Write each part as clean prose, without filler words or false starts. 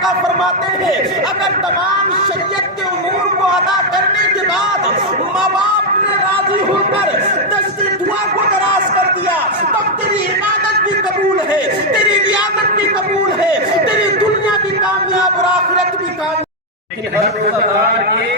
آقا فرماتے ہیں اگر تمام شریعت کے امور کو ادا کرنے کے بعد ماں باپ نے راضی ہو کر دست دعا کو دراز کر دیا تب تیری عبادت بھی قبول ہے، تیری ریاضت بھی قبول ہے، تیری دنیا بھی کامیاب اور آخرت بھی کامیاب۔ لیکن ہر روزہ دار کے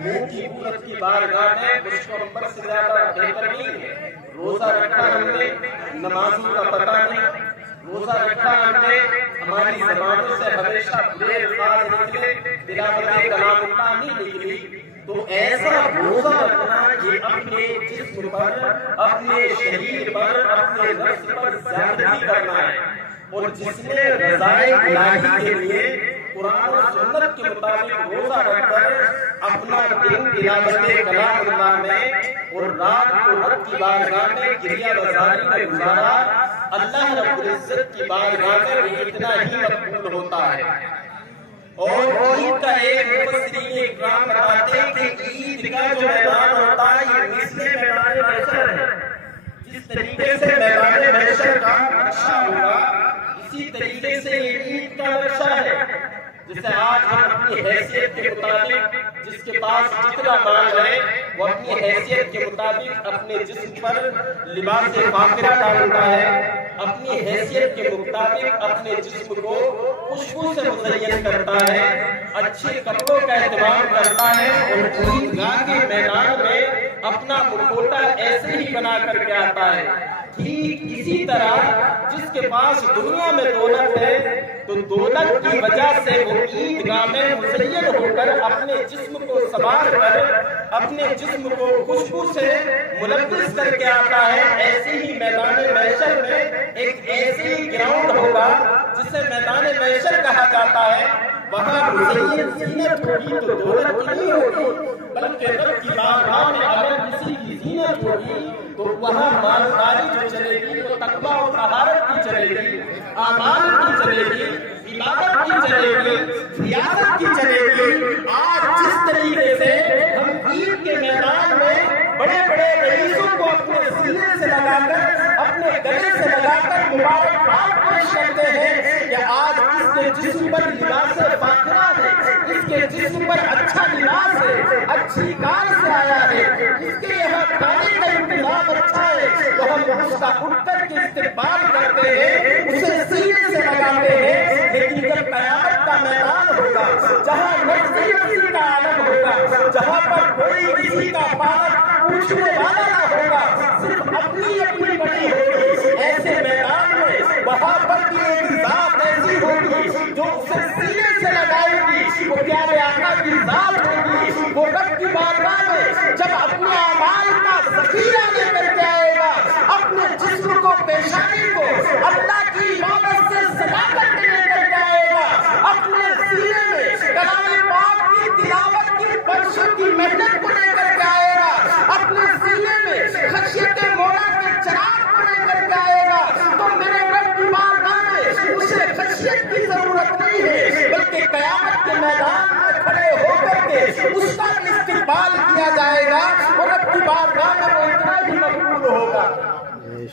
منہ کی قوت کی بارگاہ میں مجھ کو نمبر سے زیادہ بہتر نہیں ہے۔ روزہ رکھا ہم نے، نمازوں کا پتہ نہیں، روزہ رکھا ہم نے، ہماری زبانوں سے ہمیشہ برے الفاظ نکلے، تلاوت کلام اللہ نہیں نکلی، تو ایسا روزہ رکھنا یہ اپنے جسم پر، اپنے شریر پر، اپنے نفس پر زیادتی کرنا ہے۔ اور جس نے رضائے الہی کے لیے قرآن و سنت کے مطابق روزہ رکھ کر اپنا دن تلاوت کلام اللہ میں اور رات کو رب کی بارگاہ میں گریہ بازاری میں گزارا، اللہ رب العزت کی بارگاہ میں اتنا ہی مقبول ہوتا ہے۔ اور عید کا ایک مفسرین اکرام بتاتے ہیں کہ عید کا جو میدان ہوتا ہے یہ مثل میدان محشر ہے۔ جس طریقے سے میدان محشر کا نقشہ ہوگا اسی طریقے سے یہ عید کا نقشہ ہے۔ جسے آج ہم اپنی حیثیت کے مطابق، جس کے پاس جتنا مال ہے وہ اپنی حیثیت کے مطابق اپنے جسم پر لباس فاخرہ ڈالتا ہے، اپنی حیثیت کے مطابق اپنے جسم کو خوشبو سے مزین کرتا ہے، اچھے کپڑوں کا اہتمام کرتا ہے اور عیدگاہ کے میدان میں اپنا مکھوٹا ایسے ہی بنا کر کے آتا ہے۔ ٹھیک اسی طرح جس کے پاس دنیا میں دولت ہے تو دولت کی وجہ سے وہ عیدگاہ میں مزین ہو کر اپنے جسم کو سنوار کر اپنے جسم کو خوشبو سے ملبس کر کے آتا ہے۔ ایسے ہی میدان محشر میں ایک ایسی گراؤنڈ ہوگا جسے میدان محشر کہا جاتا ہے، وہاں مزین زینت ہوگی تو دولت کی نہیں ہوگی بلکہ رب کی بارگاہ میں اگر کسی کی زینت ہوگی تو وہاں مالداری جو چلے گی وہ تقویٰ و طہارت کی چلے گی، اعمال کی چلے گی، عبادت کی چلے گی، ریاضت کی چلے گی۔ آج جس طریقے سے ہم عید کے میدان میں بڑے بڑے رئیسوں کو اپنے سینے سے لگا کر، اپنے گلے سے لگا کر مبارکباد پیش کرتے ہیں کہ آج اس کے جسم پر لباس فاخرہ ہے، اس کے جسم پر اچھا لباس ہے، اچھی کار سے آیا ہے، اس کے یہاں کھانے کا انتظام اچھا ہے، تو ہم اس کا اٹھ کر کے استقبال کرتے ہیں، اسے سینے سے لگاتے ہیں۔ لیکن جب قیامت کا میدان ہوگا جہاں نفسی نفسی کا عالم ہوگا، جہاں پر کوئی کسی کا پالک پوچھنے والا نہ ہوگا، صرف اپنی اپنی بڑی ہوگی، ایسے میدان میں وہاں پر بھی ایک ذات ایسی ہوگی جو اسے سینے سے لگائے گی، وہ پیارے آقا کی ذات ہوگی۔ وہ رب کی بارگاہ میں جب اپنے اعمال کا ذخیرہ لے کر کے آئے گا، اپنے جسم کو، پیشانی کو اللہ کی عبادت سے سجا کر کے لے کر کے آئے گا، اپنے سینے میں کلام پاک کی تلاوت کی برسوں کی محنت کو لے کر کے آئے گا، اپنے سینے میں خشیت مولا کے چراغ کو لے کر کے آئے گا، تو میرے رب کی بارگاہ میں اسے خشیت کی ضرورت نہیں ہے بلکہ قیامت کے میدان میں کھڑے ہو کر کے اس کا استقبال کیا جائے گا اور رب کی بارگاہ میں وہ اتنا ہی مقبول ہوگا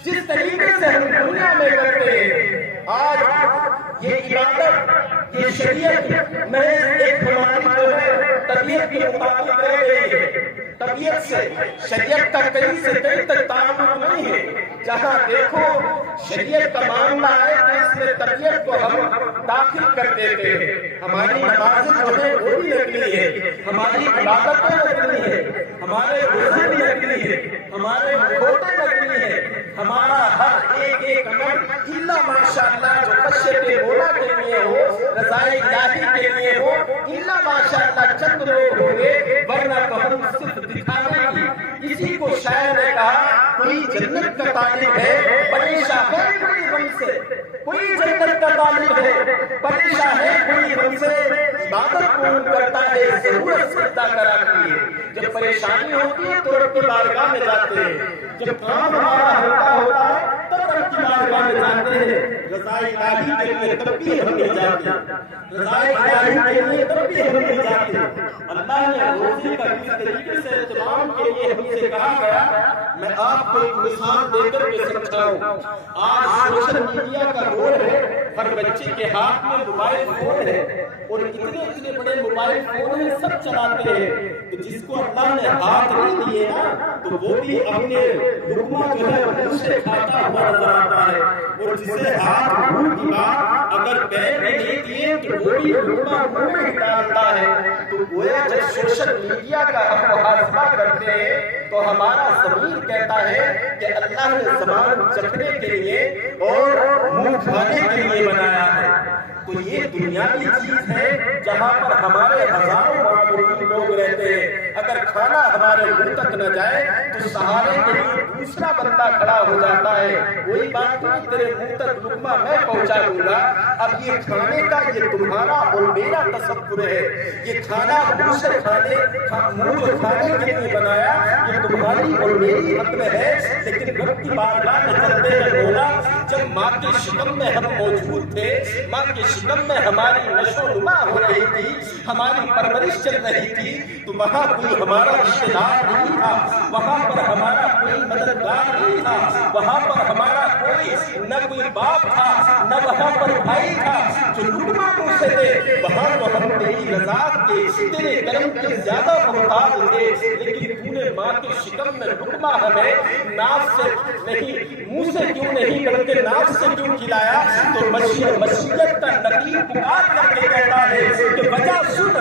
جس طریقے سے ہم دنیا میں کرتے ہیں۔ آج یہ عبادت، یہ شریعت محض ایک ہماری جو ہے طبیعت کے مطابق رہ گئی ہے، طبیعت سے شریعت کا کہیں سے کہیں تک تعلق نہیں ہے۔ جہاں دیکھو شریعت کا معاملہ ہے کہ اس میں طبیعت کو ہم داخل کر دیتے ہیں۔ ہماری نمازیں جو ہے وہ بھی نقلی ہے، ہماری عبادتیں نقلی ہے، ہمارے روزے بھی نقلی ہے، ہمارے مکھوٹے نقلی ہے، ہمارا ہر ایک عمل الا ماشاءاللہ جو خشیت مولا کے لیے ہو، رضائے الہی کے لیے ہو، الا ماشاءاللہ چند لوگ ہوں گے، ورنہ تو ہم صرف دکھانے کی۔ اسی کو شاعر نے کہا کوئی جنت کا طالب ہے پریشان ہے کوئی غم سے، کوئی جنت کا طالب ہے پریشان ہے کوئی غم سے، عبادت کون کرتا ہے ضرورت سجدہ کراتی ہے۔ جب پریشانی ہوتی ہے تو رب کی بارگاہ میں جاتے ہیں، جب کام ہمارا ہوتا ہے تب رب کی بارگاہ میں جاتے ہیں رضا الہی کے لیے، تب بھی ہم نہیں جاتے، رضا الہی کے لیے تب بھی ہم نہیں جاتے۔ اللہ نے روزی کا کس طریقے سے اہتمام کے لیے ہم سے کہا گیا، میں آپ کو ایک مثال دے کر کے سمجھاؤں۔ آج سوشل میڈیا کا دور ہے، ہر بچے کے ہاتھ میں موبائل فون ہے، اور اتنے بڑے موبائل فون ہیں، سب چلاتے ہیں۔ تو جس کو اللہ نے ہاتھ نہیں دیے نا، تو وہ بھی اپنے لقمہ جو ہے منہ سے کھاتا ہوا نظر آتا ہے، اور جسے ہاتھ منہ کی بات اگر پیر میں نہیں دیے تو وہ بھی لقمہ منہ میں ڈالتا ہے۔ تو گویا جب سوشل میڈیا کا ہم محاسبہ کرتے ہیں تو ہمارا ضمیر کہتا ہے کہ اللہ نے زبان چکھنے کے لیے اور منہ کھانے کے لیے بنایا ہے۔ تو یہ دنیاوی چیز ہے جہاں پر ہمارے ہزاروں معمولی لوگ رہتے ہیں، اگر کھانا ہمارے منہ تک نہ جائے تو سہارے کے لیے دوسرا بندہ کھڑا ہو جاتا ہے، کوئی بات نہیں، تیرے منہ تک لقمہ میں پہنچا دوں گا۔ اب یہ کھانے کا یہ تمہارا اور میرا تصور ہے، یہ کھانا منہ سے کھانے کے لیے بنایا، یہ تمہاری اور میری حق میں ہے۔ لیکن رب کی بارگاہ میں چلتے ہیں مولا، جب ماں کے شکم میں ہم موجود تھے، ماں کے شکم میں ہماری نشو و نما ہو رہی تھی، ہماری پرورش چل رہی تھی، تو وہاں کوئی ہمارا رشتہ دار نہیں تھا، وہاں پر ہمارا کوئی مددگار نہیں تھا، وہاں پر ہمارا نہ کوئی باپ تھا، نہ وہاں پر بھائی تھا جو لقمہ منہ سے دے۔ وہاں تو ہم تیری رضا کے، تیرے کرم کے زیادہ محتاج تھے، لیکن تو نے ماں کے شکم میں لقمہ ہمیں ناف سے نہیں، منہ سے کیوں نہیں بلکہ ناف سے کیوں کھلایا؟ تو مشیت کا نقیب پکار کر کے کہتا ہے کہ وجہ سن،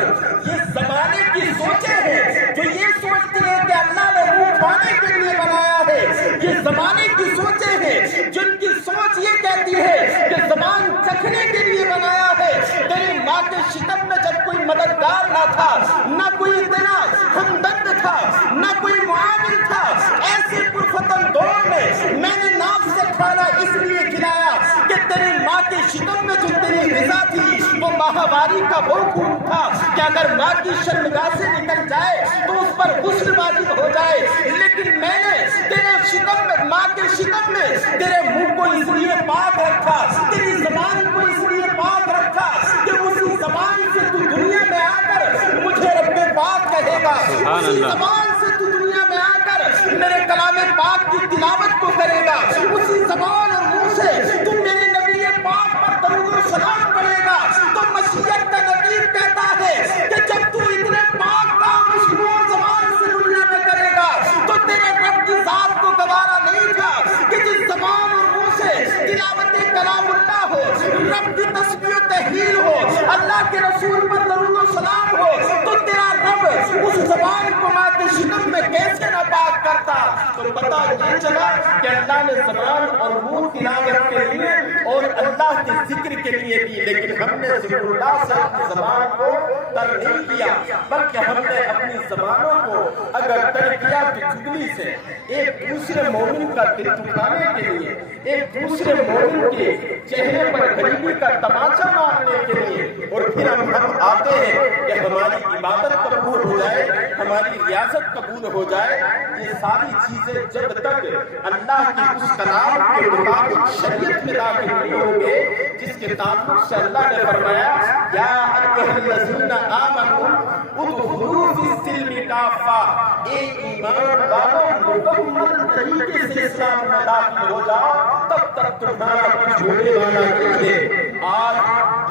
یہ زمانے کی سوچیں ہیں جو یہ سوچتی ہیں کہ اللہ نے منہ کھانے کے لیے بنایا ہے، یہ زمانے کی سوچیں ہیں جن کی سوچ یہ کہتی ہے کہ زبان چکھنے کے لیے بنایا ہے۔ تیری ماں کے شکم میں جب کوئی مددگار نہ تھا، نہ کوئی اتنا ہمدرد تھا، نہ کوئی معاون تھا، ایسے پرفتن دور میں نے ناف سے کھانا اس لیے کھلایا کہ تیری ماں کے شکم میں جو تیری غذا تھی وہ ماہواری کا وہ خون تھا کہ اگر ماں کی شرمگاہ سے نکل جائے تو اس پر غسل واجب ہو جائے۔ لیکن میں نے تیرے شکم میں، ماں کے شکم میں تیرے منہ کو اس لیے پاک رکھا، تیری زبان کو اس لیے پاک رکھا کہ اسی زبان سے تو دنیا میں آ کر مجھے رب پاک کہے گا، اسی زبان سے تو دنیا میں آ کر میرے کلام پاک کی تلاوت کو کرے گا، اسی زبان اور منہ سے تم میرے نبی پاک پر درود و سلام پڑھے گا۔ تو مشیت کا نبی کہتا ہے کہ جب تو اتنے پاک کام اس نور زبان سے دنیا میں کرے گا تو تیرے رب کی ذات کو گوارا نہیں تھا کہ جس زبان اور منہ سے تلاوت کلام اللہ ہو، رب کی تسبیح و تحلیل ہو، اللہ کے رسول پر درود و سلام ہو، تو تیرا رب اس زبان کو ماں کے شکم میں کیسے نہ پاک کرتا؟ تو پتہ یہ چلا کہ اللہ نے زبان اور منہ تلاوت کے لیے اور اللہ کے ذکر کے لیے دی، لیکن ہم نے ذکر اللہ سے اپنی زبان کو تر نہیں کیا، بلکہ ہم نے اپنی زبانوں کو اگر تر کیا تو چگلی سے ایک دوسرے مومن کا دل دکھانے کے لیے، ایک دوسرے مومن کے چہرے پر غریبی کا تماچا مارنے کے لیے، اور پھر ہم آتے ہیں کہ ہماری عبادت قبول ہو جائے، ہماری ریاست قبول ہو جائے۔ یہ ساری چیزیں جب تک اللہ کی اس کلام کے مطابق شریعت میں داخل نہیں ہوں گے جس کے تعلق سے اللہ نے فرمایا یا ایھا الذین آمنوا ادخلوا فی السلم کافہ، اے ایمان والو مکمل طریقے سے اسلام میں داخل ہو جاؤ، تب تک تمہارا کچھ ہونے والا نہیں ہے۔ آج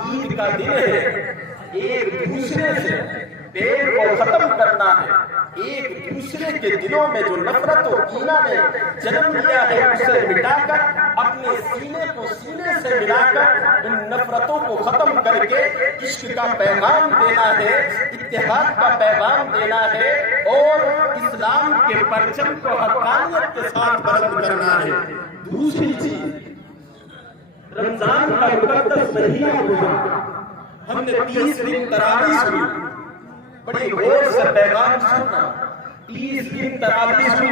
عید کا دن ہے، ایک دوسرے سے پیڑ کو ختم کرنا ہے، ایک دوسرے کے دلوں میں جو نفرت و کینہ نے جنم لیا ہے اسے مٹا کر، اپنے سینے کو سینے سے ملا کر ان نفرتوں کو ختم کر کے عشق کا پیغام دینا ہے، اتحاد کا پیغام دینا ہے، اور اسلام کے پرچم کو حقانیت کے ساتھ بلند کرنا ہے۔ دوسری چیز، رمضان کا مقدس مہینہ گزرا، ہم نے 30 دن تراویح سنی، بڑی غور سے پیغام سننا، 30 دن تراویح سنی،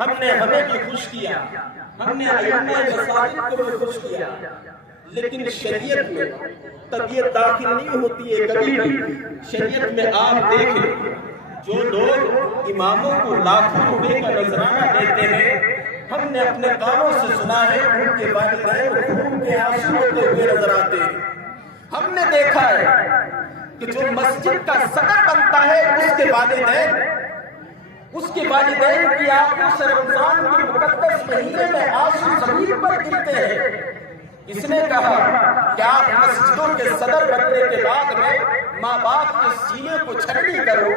ہم نے ہمیں بھی خوش کیا، ہم نے ائمہ مساجد کو بھی خوش کیا، لیکن شریعت میں طبیعت داخل نہیں ہوتی ہے کبھی بھی۔ شریعت میں آپ دیکھیں جو لوگ اماموں کو لاکھوں روپے کا نذرانہ دیتے ہیں ہم نے اپنے کانوں سے سنا ہے ان کے والدین خون کے آنسو ہوتے ہوئے نظر آتے ہیں۔ ہم نے دیکھا ہے کہ جو مسجد کا صدر بنتا ہے اس کے والدین کی آنکھوں سے رمضان کے مقدس مہینے میں آنسو زمین پر گرتے ہیں۔ اس نے کہا کہ آپ مسجدوں کے صدر بننے کے بعد میں ماں باپ کے سینے کو چھلنی کرو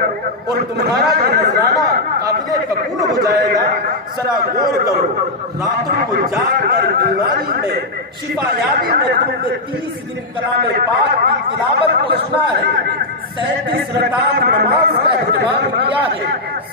اور تمہارا یہ نذرانہ قابل قبول ہو جائے گا۔ ذرا غور کرو، راتوں کو جاگ کر بیماری میں شفا یابی میں تم نے 30 دن کلام پاک کی تلاوت کو سنا ہے، 37 رکعت نماز کا اہتمام کیا ہے،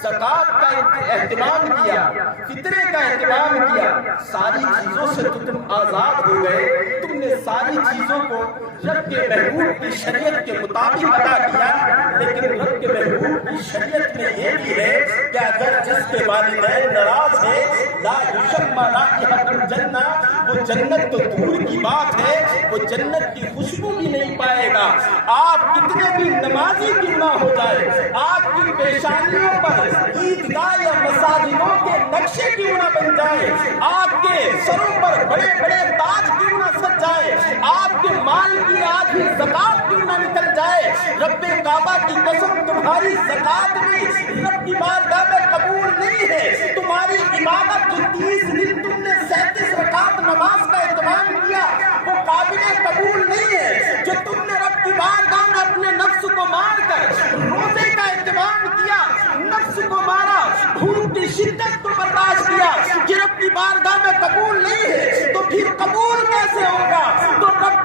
زکات کا اہتمام کیا، فطرے کا اہتمام کیا۔ ساری چیزوں سے تو تم آزاد ہو گئے، تم نے ساری چیزوں کو رب کے محبوب کی شریعت کے مطابق ادا کیا، لیکن رب کے محبوب کی شریعت میں یہ بھی ہے کہ اگر جس کے والدین ناراض ہیں لا یشم رائحۃ الجنہ، وہ جنت تو دور کی بات ہے، وہ جنت کی خوشبو بھی نہیں پائے گا۔ آپ کتنے بھی نمازی کیوں نہ ہو جائے، آپ کی پیشانیوں پر عیدگاہ یا مساجدوں کے نقشے کیوں نہ بن جائے، آپ کے سروں پر بڑے بڑے تاج کیوں نہ سج جائے، آپ کے مال کی آدھی زکات کیوں نہ نکل جائے، رب کعبہ کی قسم تمہاری زکات بھی رب کی بارگاہ میں قبول نہیں ہے۔ تمہاری عبادت جو 30 دن تم نے 37 رکعت نماز کا اہتمام کیا وہ قابل قبول نہیں ہے۔ جو تم نے رب کی بارگاہ میں اپنے نفس کو مار کر روزے کا اہتمام کیا، نفس کو مارا، بھوک کی شدت کو برداشت کیا، کہ رب کی بارگاہ میں قبول نہیں ہے تو پھر قبول کیسے ہوگا؟ تو رب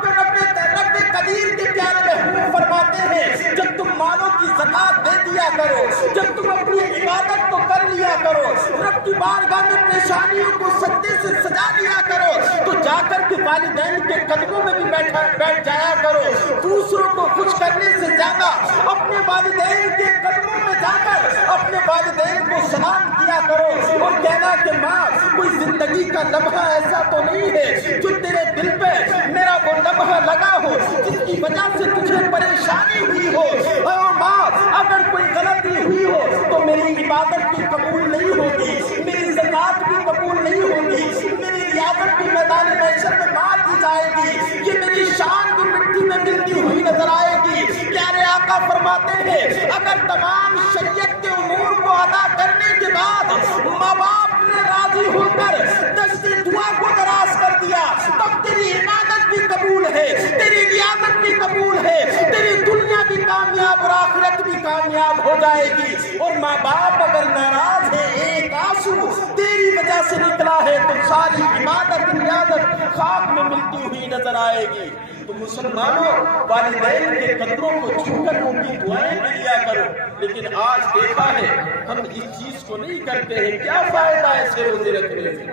قدیر کے پیارے محبوب فرماتے ہیں جب تم مالوں کی زکات دے دیا کرو، جب تم اپنی عبادت کو کر لیا کرو، رب کی بارگاہ میں پیشانیوں کو سجدے سے سجا دیا کرو، تو جا کر کے والدین کے قدموں میں بھی بیٹھ جایا کرو۔ دوسروں کو خوش کرنے سے زیادہ اپنے والدین کے قدموں میں جا کر اپنے والدین کو سلام کیا کرو اور کہنا کہ ماں کوئی زندگی کا لمحہ ایسا تو نہیں ہے جو تیرے دل پہ میرا وہ لمحہ لگا ہو جس کی وجہ سے تجھے پریشانی ہوئی ہو۔ اے ماں اگر کوئی غلطی ہوئی ہو تو میری عبادت بھی قبول نہیں ہوگی، میری زکات بھی قبول نہیں ہوگی، میری ریاضت بھی میدان محشر میں مار دی جائے گی، یہ میری شان بھی مٹی میں ملتی ہوئی نظر آئے گی۔ پیارے آقا فرماتے ہیں اگر تمام شریعت کے امور کو ادا کرنے کے بعد ماں باپ نے راضی ہو کر دست دعا کو دراز کر دیا تب تیری عبادت بھی قبول ہے، تیری ریاضت بھی قبول ہے، تیری دنیا بھی کامیاب اور آخرت بھی کامیاب ہو جائے گی۔ اور ماں باپ اگر ناراض ہے، ایک آنسو تیری وجہ سے نکلا ہے تو ساری عبادت ریاضت خاک میں ملتی ہوئی نظر آئے گی۔ تو مسلمانوں والدین کے قدروں کو چھو کر ان کی دعائیں بھی لیا کرو، لیکن آج دیکھا ہے ہم اس چیز کو نہیں کرتے ہیں۔ کیا فائدہ ایسے روزے رکھنے سے،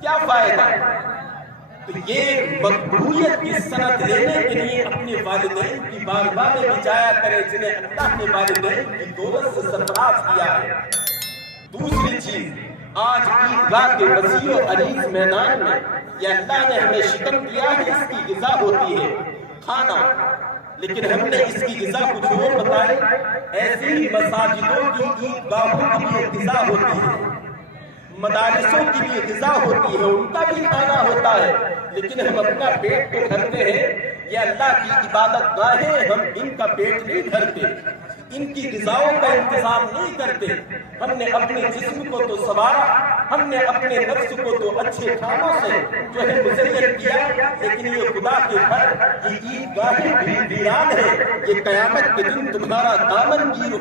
کیا فائدہ؟ تو یہ مقبولیت کی سند لینے کے لیے اپنے والدین کی بارگاہ میں بھی جایا کرے جنہیں اللہ نے والدین کی دولت سے سرفراز کیا ہے۔ دوسری چیز، آج عیدگاہ کے وسیع و عریض میدان میں یہ اللہ نے ہمیں شکم دیا ہے، اس کی غذا ہوتی ہے کھانا، لیکن ہم نے اس کی غذا کچھ اور بتائی۔ ایسے ہی مساجدوں کی عیدگاہوں کی بھی غذا ہوتی ہے، مدارسوں کی بھی غذا ہوتی ہے، ان کا بھی کھانا ہوتا ہے، لیکن ہم اپنا پیٹ تو بھرتے ہیں۔ یہ اللہ کی عبادت گاہیں، ہم ان کا پیٹ نہیں بھرتے، ان کی غذاؤں کا انتظام نہیں کرتے۔ ہم نے اپنے جسم کو تو سنوارا، ہم نے اپنے نفس کو تو اچھے کھانوں سے جو ہے مزین کیا، لیکن یہ خدا کے گھر، یہ عیدگاہیں ویران ہے، یہ قیامت کے دن تمہارا دامن گیر ہو